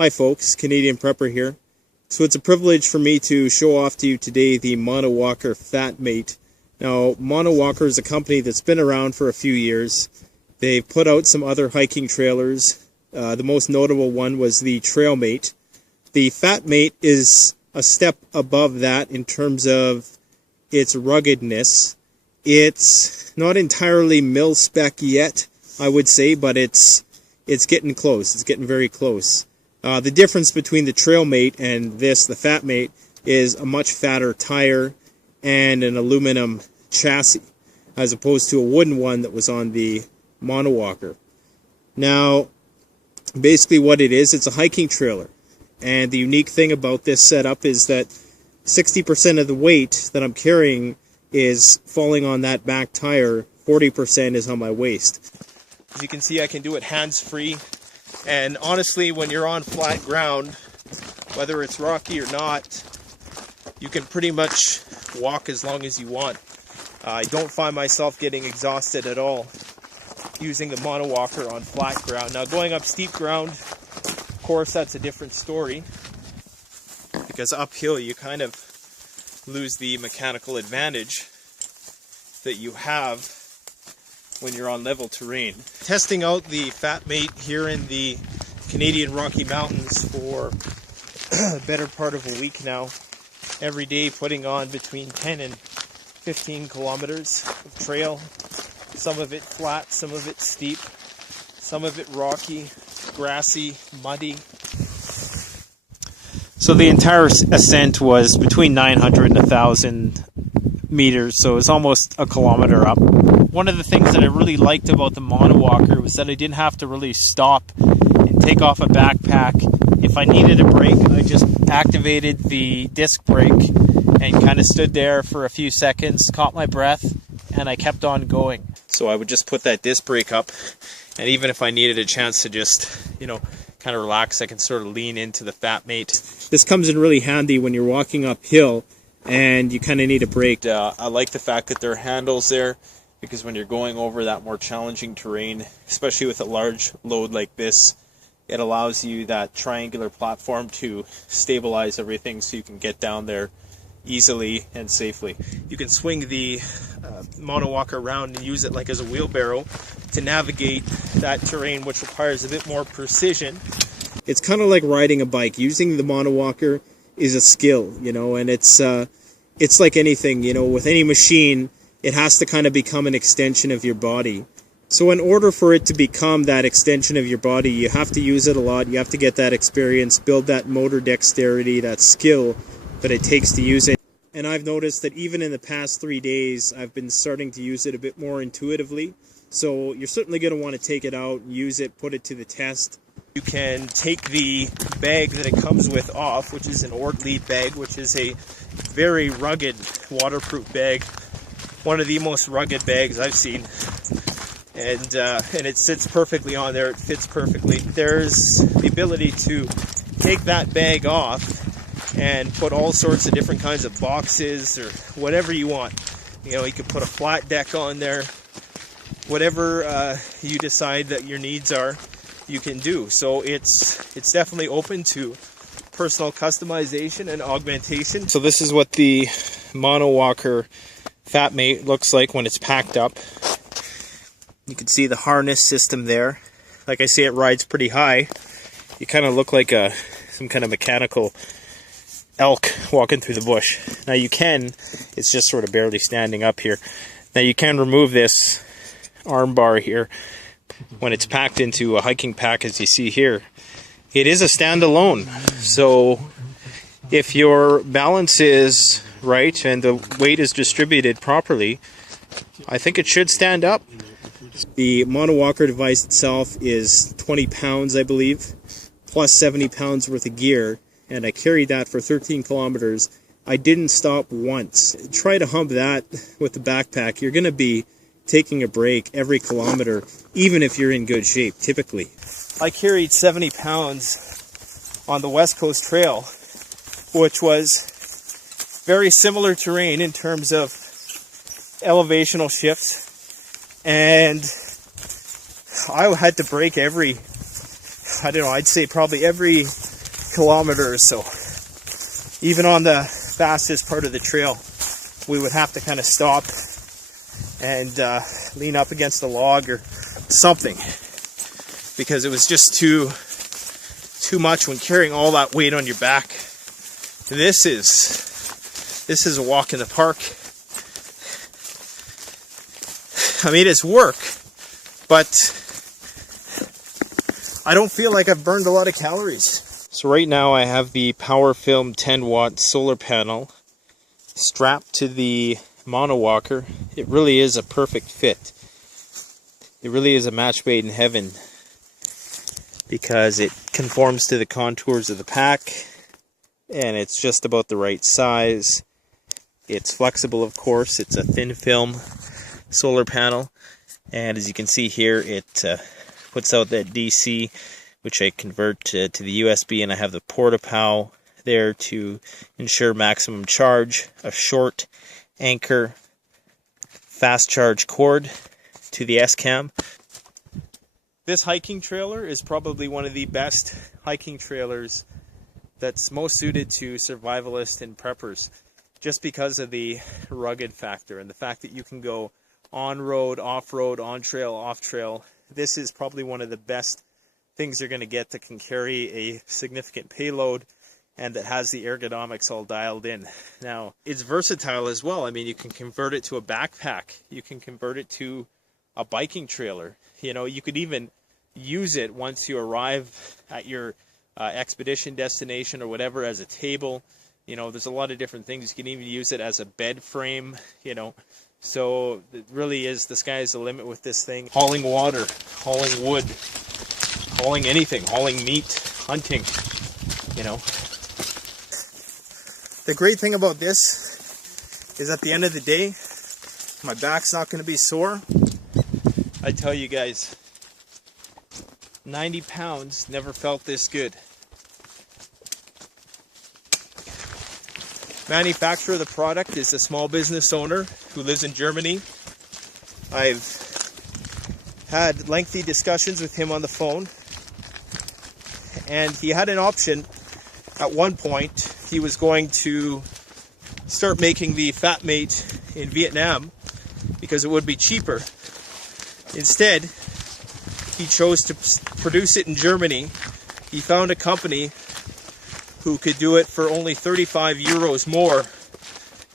Hi folks, Canadian Prepper here. So it's a privilege for me to show off to you today the Monowalker Fatmate. Now, Monowalker is a company that's been around for a few years. They've put out some other hiking trailers. The most notable one was the Trailmate. The Fatmate is a step above that in terms of its ruggedness. It's not entirely mil-spec yet, I would say, but it's getting close. It's getting very close. The difference between the Trailmate and this, the Fatmate, is a much fatter tire and an aluminum chassis, as opposed to a wooden one that was on the Monowalker. Now, basically what it is, it's a hiking trailer. And the unique thing about this setup is that 60% of the weight that I'm carrying is falling on that back tire, 40% is on my waist. As you can see, I can do it hands-free. And honestly, when you're on flat ground, whether it's rocky or not, you can pretty much walk as long as you want. I don't find myself getting exhausted at all using the Monowalker on flat ground. Now, going up steep ground, of course, that's a different story, because uphill you kind of lose the mechanical advantage that you have when you're on level terrain. Testing out the Fatmate here in the Canadian Rocky Mountains for the better part of a week now. Every day putting on between 10 and 15 kilometers of trail. Some of it flat, some of it steep, some of it rocky, grassy, muddy. So the entire ascent was between 900 and 1,000 meters, so it's almost a kilometer up. One of the things that I really liked about the Monowalker was that I didn't have to really stop and take off a backpack. If I needed a brake, I just activated the disc brake and kind of stood there for a few seconds, caught my breath, and I kept on going. So I would just put that disc brake up, and even if I needed a chance to just, kind of relax, I can sort of lean into the Fatmate. This comes in really handy when you're walking uphill and you kind of need a brake. I like the fact that there are handles there, because when you're going over that more challenging terrain, especially with a large load like this, it allows you that triangular platform to stabilize everything so you can get down there easily and safely. You can swing the Monowalker around and use it like as a wheelbarrow to navigate that terrain, which requires a bit more precision. It's kind of like riding a bike. Using the Monowalker is a skill, and it's like anything, with any machine, it has to kind of become an extension of your body. So in order for it to become that extension of your body, you have to use it a lot. You have to get that experience, build that motor dexterity, that skill that it takes to use it. And I've noticed that even in the past 3 days, I've been starting to use it a bit more intuitively. So you're certainly going to want to take it out, use it, put it to the test. You can take the bag that it comes with off, which is an Ort lead bag, which is a very rugged waterproof bag. One of the most rugged bags I've seen. And it sits perfectly on there, it fits perfectly. There's the ability to take that bag off and put all sorts of different kinds of boxes or whatever you want. You could put a flat deck on there. Whatever you decide that your needs are, you can do. So it's definitely open to personal customization and augmentation. So this is what the Monowalker Fatmate looks like when it's packed up. You can see the harness system there. Like I say, it rides pretty high. You kind of look like some kind of mechanical elk walking through the bush. Now it's just sort of barely standing up here. Now you can remove this arm bar here when it's packed into a hiking pack, as you see here. It is a standalone, so if your balance is right and the weight is distributed properly, I think it should stand up. The Monowalker device itself is 20 pounds, I believe, plus 70 pounds worth of gear, and I carried that for 13 kilometers. I didn't stop once. Try to hump that with the backpack. You're going to be taking a break every kilometer, even if you're in good shape, typically. I carried 70 pounds on the West Coast Trail, which was very similar terrain in terms of elevational shifts, and I had to break I'd say probably every kilometer or so. Even on the fastest part of the trail, we would have to kind of stop and lean up against a log or something, because it was just too much when carrying all that weight on your back. This is a walk in the park. I mean, it's work, but I don't feel like I've burned a lot of calories. So right now I have the PowerFilm 10-watt solar panel strapped to the Monowalker. It really is a perfect fit. It really is a match made in heaven, because it conforms to the contours of the pack, and it's just about the right size. It's flexible, of course. It's a thin film solar panel, and as you can see here, it puts out that DC, which I convert to the USB, and I have the Porta-Pow there to ensure maximum charge, a short anchor fast charge cord to the S-Cam. This hiking trailer is probably one of the best hiking trailers that's most suited to survivalists and preppers, just because of the rugged factor and the fact that you can go on-road, off-road, on-trail, off-trail. This is probably one of the best things you're going to get that can carry a significant payload and that has the ergonomics all dialed in. Now, it's versatile as well. I mean, you can convert it to a backpack. You can convert it to a biking trailer. You know, you could even use it once you arrive at your expedition destination or whatever as a table. You know, there's a lot of different things. You can even use it as a bed frame, you know. So it really is, the sky is the limit with this thing. Hauling water, hauling wood, hauling anything, hauling meat, hunting, you know. The great thing about this is at the end of the day, my back's not going to be sore. I tell you guys, 90 pounds never felt this good. Manufacturer of the product is a small business owner who lives in Germany. I've had lengthy discussions with him on the phone, and he had an option. At one point, he was going to start making the Fatmate in Vietnam because it would be cheaper. Instead, he chose to produce it in Germany. He found a company who could do it for only 35 euros more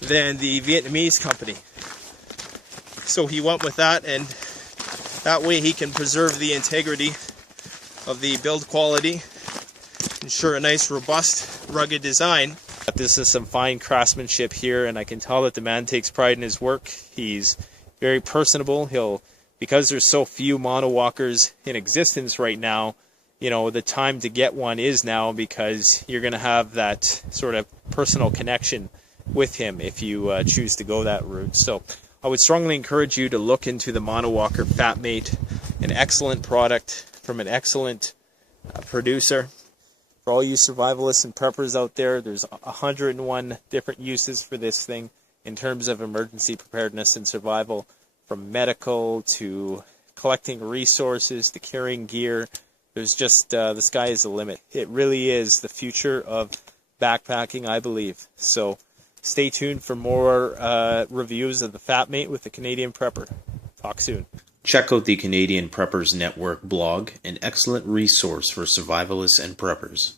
than the Vietnamese company. So he went with that, and that way he can preserve the integrity of the build quality, ensure a nice, robust, rugged design. This is some fine craftsmanship here, and I can tell that the man takes pride in his work. He's very personable. Because there's so few monowalkers in existence right now, you know, the time to get one is now, because you're going to have that sort of personal connection with him if you choose to go that route. So I would strongly encourage you to look into the Monowalker Fatmate, an excellent product from an excellent producer. For all you survivalists and preppers out there, there's 101 different uses for this thing in terms of emergency preparedness and survival, from medical to collecting resources to carrying gear. There's just, the sky is the limit. It really is the future of backpacking, I believe. So stay tuned for more reviews of the Fatmate with the Canadian Prepper. Talk soon. Check out the Canadian Preppers Network blog, an excellent resource for survivalists and preppers.